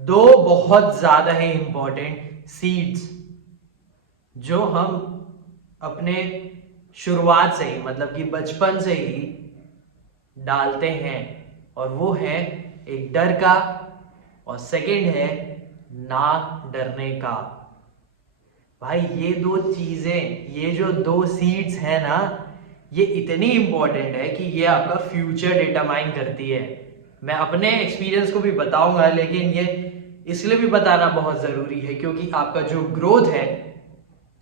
दो बहुत ज्यादा ही इंपॉर्टेंट सीड्स जो हम अपने शुरुआत से ही मतलब कि बचपन से ही डालते हैं, और वो है एक डर का और सेकंड है ना डरने का। भाई ये दो चीजें, ये जो दो सीड्स है ना, ये इतनी इंपॉर्टेंट है कि ये आपका फ्यूचर डिटरमाइन करती है। मैं अपने एक्सपीरियंस को भी बताऊंगा, लेकिन ये इसलिए भी बताना बहुत जरूरी है क्योंकि आपका जो ग्रोथ है,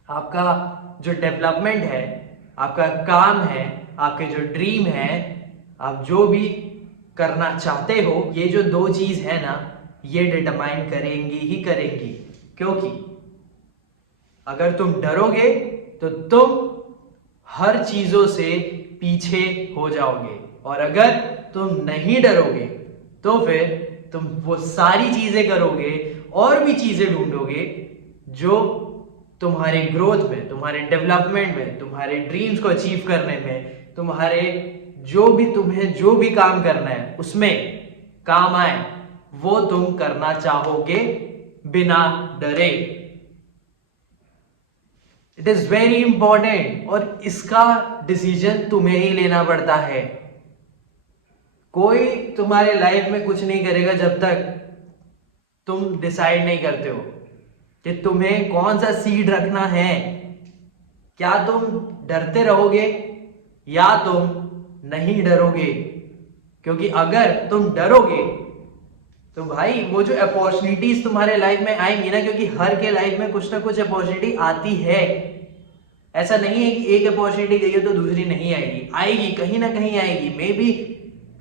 आपका जो डेवलपमेंट है, आपका काम है, आपके जो ड्रीम है, आप जो भी करना चाहते हो, ये जो दो चीज है ना, ये डिटरमाइन करेंगी ही करेंगी। क्योंकि अगर तुम डरोगे तो तुम हर चीजों से पीछे हो जाओगे, और अगर तुम नहीं डरोगे तो फिर तुम वो सारी चीजें करोगे और भी चीजें ढूंढोगे जो तुम्हारे ग्रोथ में, तुम्हारे डेवलपमेंट में, तुम्हारे ड्रीम्स को अचीव करने में, तुम्हारे तुम्हें जो भी काम करना है उसमें काम आए, वो तुम करना चाहोगे बिना डरे। इट इज वेरी इंपॉर्टेंट, और इसका डिसीजन तुम्हें ही लेना पड़ता है। कोई तुम्हारे लाइफ में कुछ नहीं करेगा जब तक तुम डिसाइड नहीं करते हो कि तुम्हें कौन सा सीड रखना है। क्या तुम डरते रहोगे या तुम नहीं डरोगे? क्योंकि अगर तुम डरोगे तो भाई वो जो अपॉर्चुनिटीज तुम्हारे लाइफ में आएंगी ना, क्योंकि हर के लाइफ में कुछ ना कुछ अपॉर्चुनिटी आती है। ऐसा नहीं है कि एक अपॉर्चुनिटी गई है तो दूसरी नहीं आएगी, आएगी, कहीं ना कहीं आएगी, मे बी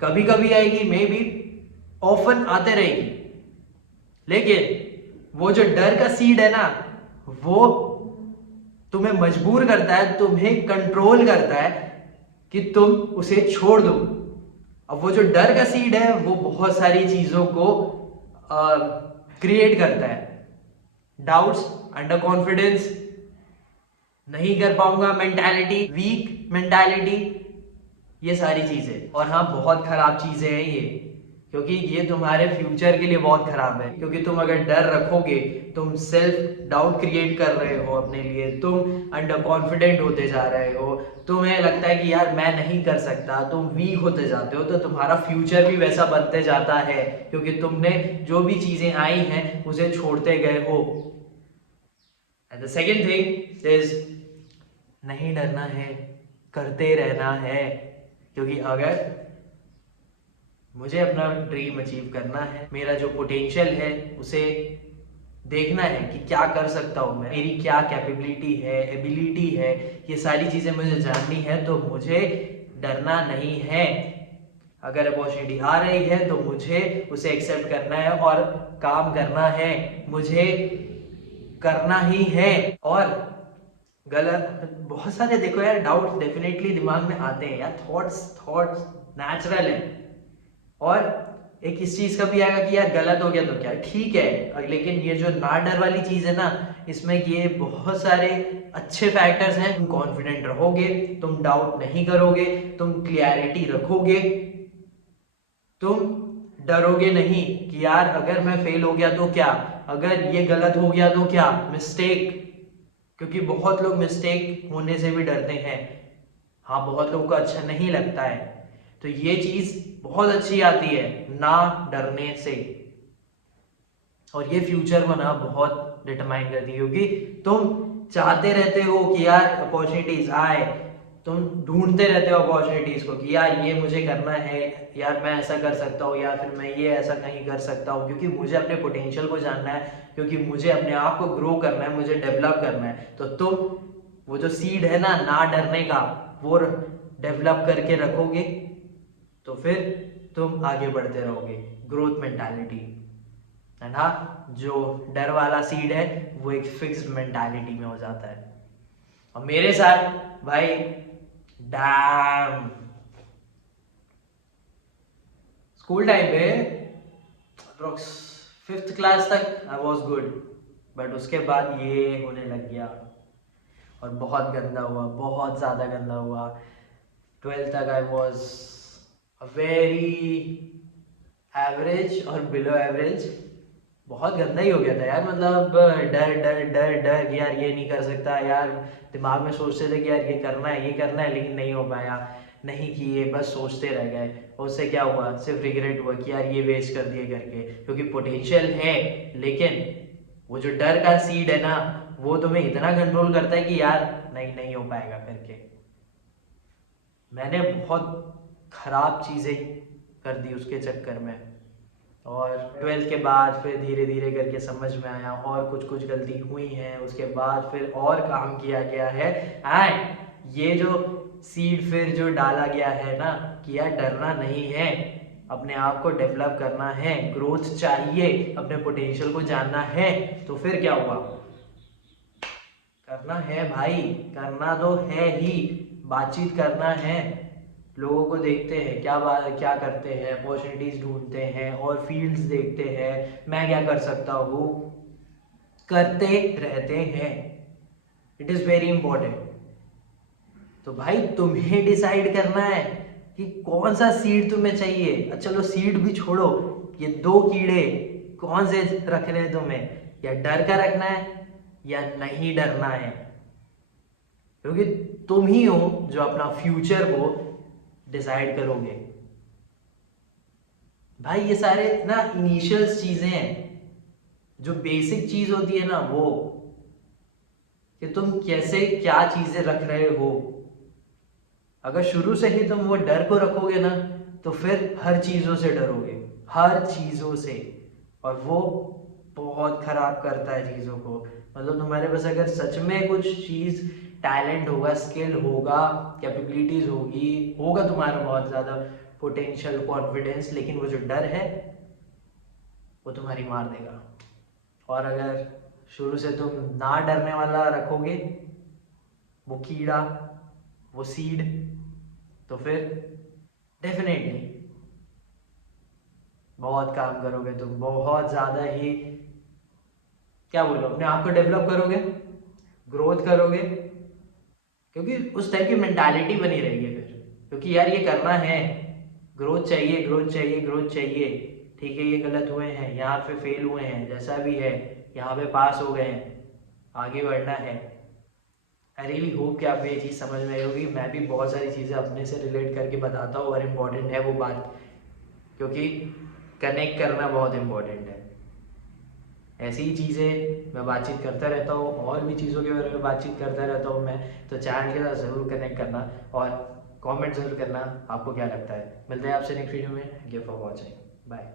कभी कभी आएगी, मे बी ऑफन आते रहेगी। लेकिन वो जो डर का सीड है ना, वो तुम्हें मजबूर करता है, तुम्हें कंट्रोल करता है कि तुम उसे छोड़ दो। अब वो जो डर का सीड है वो बहुत सारी चीजों को क्रिएट करता है। डाउट्स, अंडर कॉन्फिडेंस, नहीं कर पाऊंगा मेंटालिटी, वीक मेंटालिटी, ये सारी चीजें। और हाँ, बहुत खराब चीजें हैं ये, क्योंकि ये तुम्हारे फ्यूचर के लिए बहुत खराब है। क्योंकि तुम अगर डर रखोगे, तुम सेल्फ डाउट क्रिएट कर रहे हो अपने लिए, तुम अंडर कॉन्फिडेंट होते जा रहे हो, तुम्हें लगता है कि यार मैं नहीं कर सकता, तुम वीक होते जाते हो, तो तुम्हारा फ्यूचर भी वैसा बनते जाता है क्योंकि तुमने जो भी चीजें आई हैं उसे छोड़ते गए हो। And the second thing is नहीं डरना है, करते रहना है। क्योंकि अगर मुझे अपना ड्रीम अचीव करना है, मेरा जो पोटेंशियल है उसे देखना है कि क्या कर सकता हूँ मैं, मेरी क्या कैपेबिलिटी है, एबिलिटी है, ये सारी चीजें मुझे जाननी है, तो मुझे डरना नहीं है। अगर अपॉर्चुनिटी आ रही है तो मुझे उसे एक्सेप्ट करना है और काम करना है, मुझे करना ही है। और गलत बहुत सारे, देखो यार, डाउट्स डेफिनेटली दिमाग में आते हैं यार, थॉट्स थॉट्स नेचुरल है। और एक इस चीज का भी आएगा कि यार गलत हो गया तो क्या, ठीक है, लेकिन ये जो ना डर वाली चीज है ना, इसमें ये बहुत सारे अच्छे फैक्टर्स हैं। तुम कॉन्फिडेंट रहोगे, तुम डाउट नहीं करोगे, तुम क्लियरिटी रखोगे, तुम डरोगे नहीं कि यार अगर मैं फेल हो गया तो क्या, अगर ये गलत हो गया तो क्या, मिस्टेक। क्योंकि बहुत लोग मिस्टेक होने से भी डरते हैं। हाँ, बहुत लोगों को अच्छा नहीं लगता है। तो ये चीज बहुत अच्छी आती है ना डरने से, और ये फ्यूचर को ना बहुत डिटरमाइन करती है। क्योंकि तुम चाहते रहते हो कि यार अपॉर्चुनिटीज आए, तुम ढूंढते रहते हो अपॉर्चुनिटीज को कि यार ये मुझे करना है, यार मैं ऐसा कर सकता हूँ, या फिर मैं ये ऐसा कहीं कर सकता हूँ, क्योंकि मुझे अपने पोटेंशियल को जानना है, क्योंकि मुझे अपने आप को ग्रो करना है, मुझे डेवलप करना है। तो तुम वो जो सीड है ना डरने का, वो डेवलप करके रखोगे तो फिर तुम आगे बढ़ते रहोगे, ग्रोथ मेंटालिटी। एंड हाँ, जो डर वाला सीड है वो एक फिक्स्ड मेंटालिटी में हो जाता है। और मेरे साथ भाई, डैम, स्कूल टाइम पे अप्रोक्स 5th क्लास तक आई वॉज गुड, बट उसके बाद ये होने लग गया और बहुत गंदा हुआ, बहुत ज़्यादा गंदा हुआ। 12th तक I was a very average और बिलो एवरेज, बहुत गंदा ही हो गया था यार। मतलब डर डर डर डर कि यार ये नहीं कर सकता यार, दिमाग में सोचते थे कि यार ये करना है ये करना है, लेकिन नहीं हो पाया, नहीं किए, बस सोचते रह गए। और उससे क्या हुआ, सिर्फ रिग्रेट हुआ कि यार ये वेस्ट कर दिए करके। क्योंकि पोटेंशियल है, लेकिन वो जो डर का सीड है ना, वो तुम्हें इतना कंट्रोल करता है कि यार नहीं नहीं हो पाएगा करके। मैंने बहुत खराब चीज़ें कर दी उसके चक्कर में। और 12th के बाद फिर धीरे धीरे करके समझ में आया, और कुछ कुछ गलती हुई हैं, उसके बाद फिर और काम किया गया है। एंड ये जो सीड फिर जो डाला गया है ना कि यार डरना नहीं है, अपने आप को डेवलप करना है, ग्रोथ चाहिए, अपने पोटेंशियल को जानना है, तो फिर क्या हुआ, करना है भाई, करना तो है ही। बातचीत करना है, लोगों को देखते हैं क्या क्या करते हैं, अपॉर्चुनिटीज ढूंढते हैं और फील्ड्स देखते हैं, मैं क्या कर सकता हूँ, करते रहते हैं। It is very important. तो भाई तुम्हें डिसाइड करना है कि कौन सा सीड तुम्हें चाहिए। चलो सीड भी छोड़ो, ये दो कीड़े कौन से रखने हैं तुम्हें, या डर का रखना है या नहीं डरना है। क्योंकि तुम ही हो जो अपना फ्यूचर को डिसाइड करोगे। भाई ये सारे ना इनिशियल चीजें हैं, जो बेसिक चीज होती है ना, वो कि तुम कैसे क्या चीजें रख रहे हो। अगर शुरू से ही तुम वो डर को रखोगे ना, तो फिर हर चीजों से डरोगे, हर चीजों से। और वो बहुत खराब करता है चीजों को। मतलब तुम्हारे पास अगर सच में कुछ चीज, टैलेंट होगा, स्किल होगा, कैपेबिलिटीज होगी, होगा तुम्हारा बहुत ज्यादा पोटेंशियल, कॉन्फिडेंस, लेकिन वो जो डर है वो तुम्हारी मार देगा। और अगर शुरू से तुम ना डरने वाला रखोगे, वो कीड़ा, वो सीड, तो फिर डेफिनेटली बहुत काम करोगे तुम, बहुत ज़्यादा ही, क्या बोलो, अपने आप को डेवलप करोगे, ग्रोथ करोगे। क्योंकि उस टाइप की मेंटालिटी बनी रहेगी फिर, क्योंकि यार ये करना है, ग्रोथ चाहिए ग्रोथ चाहिए ग्रोथ चाहिए। ठीक है, ये गलत हुए हैं, यहाँ पे फेल हुए हैं, जैसा भी है, यहाँ पे पास हो गए हैं, आगे बढ़ना है। आई रियली होप कि आपको ये चीज़ समझ में आई होगी। मैं भी बहुत सारी चीज़ें अपने से रिलेट करके बताता हूँ, और इम्पॉर्टेंट है वो बात, क्योंकि कनेक्ट करना बहुत इम्पोर्टेंट है। ऐसी ही चीज़ें मैं बातचीत करता रहता हूँ, और भी चीज़ों के बारे में बातचीत करता रहता हूँ मैं। तो चैनल के साथ ज़रूर कनेक्ट करना, और कमेंट ज़रूर करना आपको क्या लगता है। मिलते हैं आपसे नेक्स्ट वीडियो में। Thank you for watching, bye.